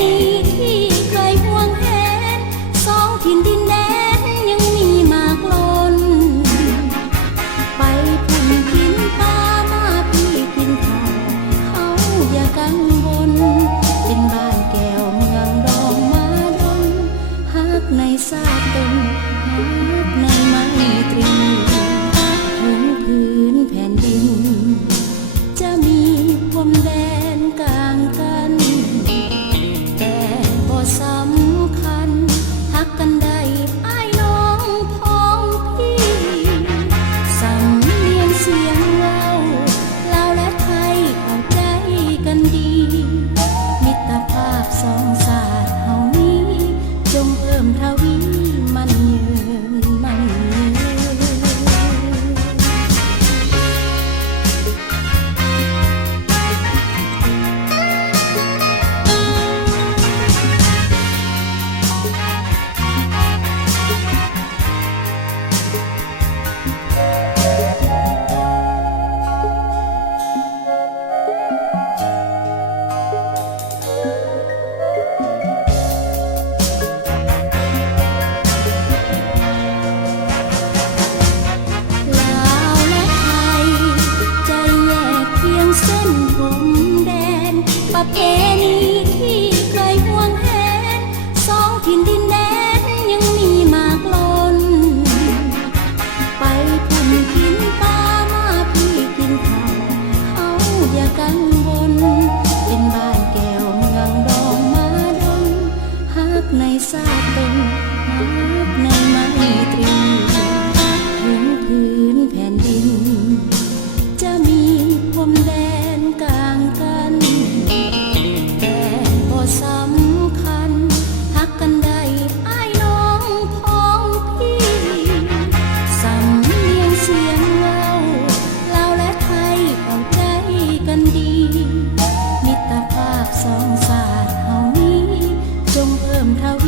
ณีที่เคยห่วงแหนสองถิ่นดินแดนยังมีมากล้นไปพุ่นกินปลามาพี่กินข้าวเขาอย่ากังวลเป็นบ้านแก้วเมืองดองมาดนฮักในซาตนฮักในไมตรีถึงพื้นแผ่นดินจะมีพรมแดนกลางกันแต่บ่สำคัญฮักกันได้อ้ายน้องพ้องพี่สำเนียงเสียงเว้าลาวและไทยเข้าใจกันดีมิตรภาพสองชาติเฮานี้จงเพิ่มทวีมันยืนมันยืน ลาวและไทยใจแยกเพียงเส้นพรมแดนประเพณีที่เคยห่วงแหนสองถิ่นดินแดนยังมีมากล้นไปพุ่นกินปลามาพี่กินข้าวเขาอย่ากังวลเป็นบ้านแก้วเมืองดองมาดนฮักในซาตนฮักในไมตรีถึงพื้นแผ่นดินจะมีพรมแดนกลางกันแต่บ่สำคัญฮักกันได้อ้ายน้องพ้องพี่สำเนียงเสียงเว้าลาวและไทยเข้าใจกันดีมิตรภาพสองชาติเฮานี้จงเพิ่มทวี